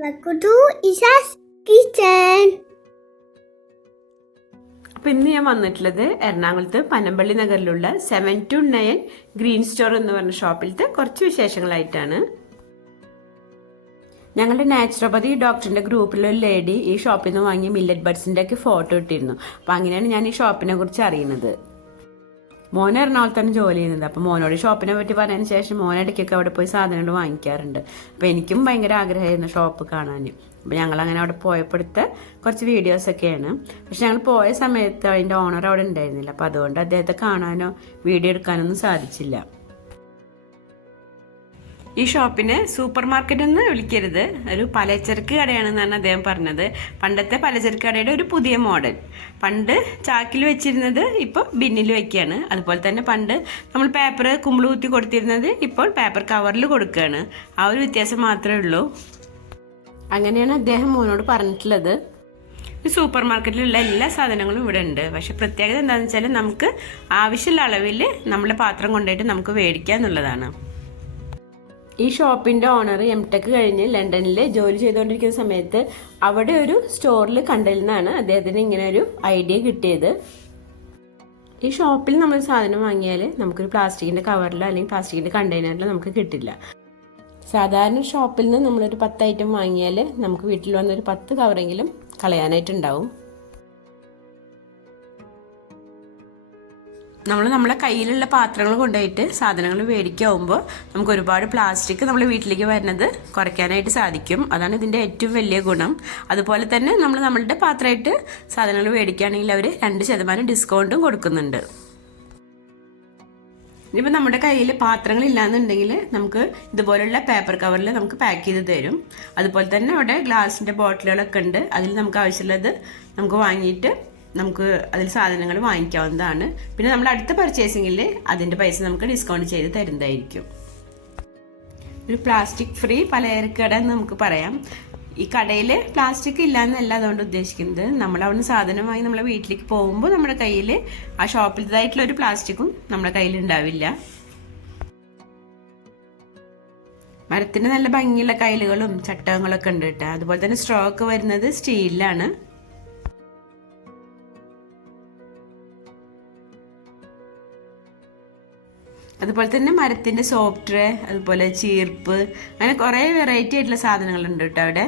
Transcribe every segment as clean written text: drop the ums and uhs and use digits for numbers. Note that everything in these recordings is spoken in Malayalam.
Welcome to Isha's Kitchen. അപ്പോൾ ഇന്ന് ഞാൻ വന്നിട്ടുള്ളത് എറണാകുളത്ത് പനമ്പള്ളി നഗറിലുള്ള 7-9 ഗ്രീൻ സ്റ്റോർ എന്ന് പറഞ്ഞ ഷോപ്പിലത്തെ കുറച്ച് വിശേഷങ്ങളായിട്ടാണ്. ഞങ്ങളുടെ നാച്ചുറോപ്പതി ഡോക്ടറിന്റെ ഗ്രൂപ്പിലൊരു ലേഡി ഈ ഷോപ്പിൽ നിന്ന് വാങ്ങിയ മില്ലറ്റ് ബഡ്സിന്റെ ഒക്കെ ഫോട്ടോ ഇട്ടിരുന്നു. അപ്പം അങ്ങനെയാണ് ഞാൻ ഈ ഷോപ്പിനെ കുറിച്ച് അറിയുന്നത്. മോൻ എറണാകുളത്താണ് ജോലി ചെയ്യുന്നത്. അപ്പോൾ മോനോട് ഷോപ്പിനെ പറ്റി പറഞ്ഞതിന് ശേഷം മോൻ ഇടയ്ക്കൊക്കെ അവിടെ പോയി സാധനങ്ങൾ വാങ്ങിക്കാറുണ്ട്. അപ്പോൾ എനിക്കും ഭയങ്കര ആഗ്രഹമായിരുന്നു ഷോപ്പ് കാണാൻ. അപ്പോൾ ഞങ്ങളങ്ങനെ അവിടെ പോയപ്പോഴത്തെ കുറച്ച് വീഡിയോസൊക്കെയാണ്. പക്ഷെ ഞങ്ങൾ പോയ സമയത്ത് അതിൻ്റെ ഓണർ അവിടെ ഉണ്ടായിരുന്നില്ല. അപ്പോൾ അതുകൊണ്ട് അദ്ദേഹത്തെ കാണാനോ വീഡിയോ എടുക്കാനൊന്നും സാധിച്ചില്ല. ഈ ഷോപ്പിനെ സൂപ്പർ മാർക്കറ്റ് എന്ന് വിളിക്കരുത്, ഒരു പലചരക്ക് കടയാണെന്നാണ് അദ്ദേഹം പറഞ്ഞത്. പണ്ടത്തെ പലചരക്ക് കടയുടെ ഒരു പുതിയ മോഡൽ. പണ്ട് ചാക്കിൽ വെച്ചിരുന്നത് ഇപ്പോൾ ബിന്നിൽ വെക്കുകയാണ്. അതുപോലെ തന്നെ പണ്ട് നമ്മൾ പേപ്പർ കുമ്പിൾ കുത്തി കൊടുത്തിരുന്നത് ഇപ്പോൾ പേപ്പർ കവറിൽ കൊടുക്കുകയാണ്. ആ ഒരു വ്യത്യാസം മാത്രമേ ഉള്ളൂ. അങ്ങനെയാണ് അദ്ദേഹം മോനോട് പറഞ്ഞിട്ടുള്ളത്. ഈ സൂപ്പർ മാർക്കറ്റിലുള്ള എല്ലാ സാധനങ്ങളും ഇവിടെ ഉണ്ട്. പക്ഷെ പ്രത്യേകത എന്താണെന്ന് വെച്ചാൽ നമുക്ക് ആവശ്യമുള്ള അളവിൽ നമ്മുടെ പാത്രം കൊണ്ടുപോയിട്ട് നമുക്ക് മേടിക്കുക എന്നുള്ളതാണ്. ഈ ഷോപ്പിൻ്റെ ഓണർ എംടെക് കഴിഞ്ഞ് ലണ്ടനിൽ ജോലി ചെയ്തുകൊണ്ടിരിക്കുന്ന സമയത്ത് അവിടെ ഒരു സ്റ്റോറിൽ കണ്ടതിൽ നിന്നാണ് അദ്ദേഹത്തിന് ഇങ്ങനെ ഒരു ഐഡിയ കിട്ടിയത്. ഈ ഷോപ്പിൽ നമ്മൾ സാധനം വാങ്ങിയാൽ നമുക്കൊരു പ്ലാസ്റ്റിക്കിൻ്റെ കവറിലോ അല്ലെങ്കിൽ പ്ലാസ്റ്റിക്കിൻ്റെ കണ്ടെയ്നറിലോ നമുക്ക് കിട്ടില്ല. സാധാരണ ഷോപ്പിൽ നിന്ന് നമ്മളൊരു 10 ഐറ്റം വാങ്ങിയാൽ നമുക്ക് വീട്ടിൽ വന്നൊരു 10 കവറെങ്കിലും കളയാനായിട്ടുണ്ടാവും. നമ്മളെ കയ്യിലുള്ള പാത്രങ്ങൾ കൊണ്ടുപോയിട്ട് സാധനങ്ങൾ മേടിക്കാവുമ്പോൾ നമുക്ക് ഒരുപാട് പ്ലാസ്റ്റിക് നമ്മൾ വീട്ടിലേക്ക് വരുന്നത് കുറയ്ക്കാനായിട്ട് സാധിക്കും. അതാണ് ഇതിൻ്റെ ഏറ്റവും വലിയ ഗുണം. അതുപോലെ തന്നെ നമ്മളുടെ പാത്രമായിട്ട് സാധനങ്ങൾ മേടിക്കുകയാണെങ്കിൽ അവർ 2% ഡിസ്കൗണ്ടും കൊടുക്കുന്നുണ്ട്. ഇനിയിപ്പോൾ നമ്മുടെ കയ്യിൽ പാത്രങ്ങൾ ഇല്ലാന്നുണ്ടെങ്കിൽ നമുക്ക് ഇതുപോലുള്ള പേപ്പർ കവറിൽ നമുക്ക് പാക്ക് ചെയ്ത് തരും. അതുപോലെ തന്നെ അവിടെ ഗ്ലാസിൻ്റെ ബോട്ടിലുകളൊക്കെ ഉണ്ട്. അതിൽ നമുക്ക് ആവശ്യമുള്ളത് നമുക്ക് വാങ്ങിയിട്ട് നമുക്ക് അതിൽ സാധനങ്ങൾ വാങ്ങിക്കാവുന്നതാണ്. പിന്നെ നമ്മൾ അടുത്ത പർച്ചേസിങ്ങിൽ അതിൻ്റെ പൈസ നമുക്ക് ഡിസ്കൗണ്ട് ചെയ്ത് തരുന്നതായിരിക്കും. ഒരു പ്ലാസ്റ്റിക് ഫ്രീ പലചരക്ക് കട എന്ന് നമുക്ക് പറയാം. ഈ കടയിൽ പ്ലാസ്റ്റിക് ഇല്ല എന്നല്ല അതുകൊണ്ട് ഉദ്ദേശിക്കുന്നത്. നമ്മൾ അവിടുന്ന് സാധനം വാങ്ങി നമ്മളെ വീട്ടിലേക്ക് പോകുമ്പോൾ നമ്മുടെ കയ്യിൽ ആ ഷോപ്പിലതായിട്ടുള്ള ഒരു പ്ലാസ്റ്റിക്കും നമ്മുടെ കയ്യിൽ ഉണ്ടാവില്ല. മരത്തിന് നല്ല ഭംഗിയുള്ള കയ്യിലുകളും ചട്ടകങ്ങളൊക്കെ ഉണ്ട് കേട്ടോ. അതുപോലെ തന്നെ സ്ട്രോ ഒക്കെ വരുന്നത് സ്റ്റീലിലാണ്. അതുപോലെ തന്നെ മരത്തിൻ്റെ സോപ്പ് ട്രേ, അതുപോലെ ചീർപ്പ്, അങ്ങനെ കുറേ വെറൈറ്റി ആയിട്ടുള്ള സാധനങ്ങളുണ്ട് കേട്ടോ അവിടെ.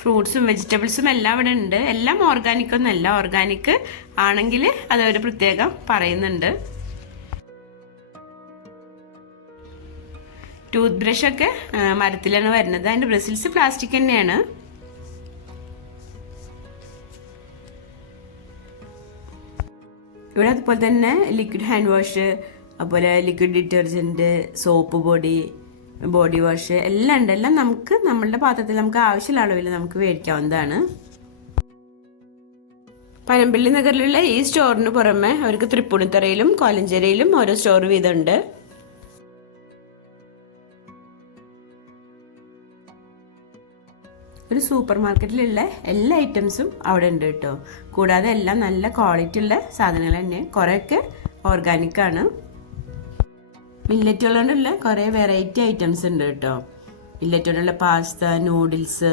ഫ്രൂട്ട്സും വെജിറ്റബിൾസും എല്ലാം ഇവിടെ ഉണ്ട്. എല്ലാം ഓർഗാനിക് ഒന്നല്ല. ഓർഗാനിക് ആണെങ്കിൽ അതവർ പ്രത്യേകം പറയുന്നുണ്ട്. ടൂത്ത് ബ്രഷൊക്കെ മരത്തിലാണ് വരുന്നത്. അതിൻ്റെ ബ്രസിൽസ് പ്ലാസ്റ്റിക് തന്നെയാണ്. ഇവിടെ അതുപോലെ തന്നെ ലിക്വിഡ് ഹാൻഡ് വാഷ്, അതുപോലെ liquid detergent, soap body wash എല്ലാം ഉണ്ട്. എല്ലാം നമുക്ക് നമ്മളുടെ പാത്രത്തിൽ നമുക്ക് ആവശ്യമുള്ള അളവിൽ നമുക്ക് മേടിക്കാവുന്നതാണ്. പനമ്പള്ളി നഗറിലുള്ള ഈ സ്റ്റോറിന് പുറമെ അവർക്ക് തൃപ്പൂണിത്തുറയിലും കോലഞ്ചേരിയിലും ഓരോ സ്റ്റോർ വീതമുണ്ട്. ഒരു സൂപ്പർ മാർക്കറ്റിലുള്ള എല്ലാ ഐറ്റംസും അവിടെ ഉണ്ട് കേട്ടോ. കൂടാതെ എല്ലാം നല്ല ക്വാളിറ്റി ഉള്ള സാധനങ്ങൾ തന്നെ. കുറേയൊക്കെ ഓർഗാനിക് ആണ്. മില്ലറ്റുകൾ കൊണ്ടുള്ള കുറേ വെറൈറ്റി ഐറ്റംസ് ഉണ്ട് കേട്ടോ. മില്ലറ്റ് കൊണ്ടുള്ള പാസ്ത, നൂഡിൽസ്,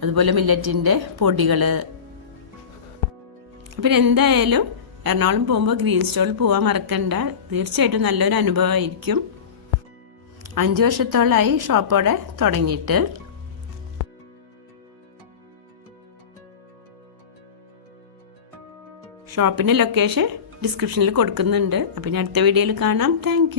അതുപോലെ മില്ലറ്റിൻ്റെ പൊടികൾ. അപ്പം എന്തായാലും എറണാകുളം പോകുമ്പോൾ ഗ്രീൻ സ്റ്റോറിൽ പോകാൻ മറക്കണ്ട. തീർച്ചയായിട്ടും നല്ലൊരു അനുഭവമായിരിക്കും. 5 വർഷത്തോളമായി ഷോപ്പോടെ തുടങ്ങിയിട്ട്. ഷോപ്പിൻ്റെ ലൊക്കേഷൻ ഡിസ്ക്രിപ്ഷനിൽ കൊടുക്കുന്നുണ്ട്. അപ്പം ഇനി അടുത്ത വീഡിയോയിൽ കാണാം. താങ്ക്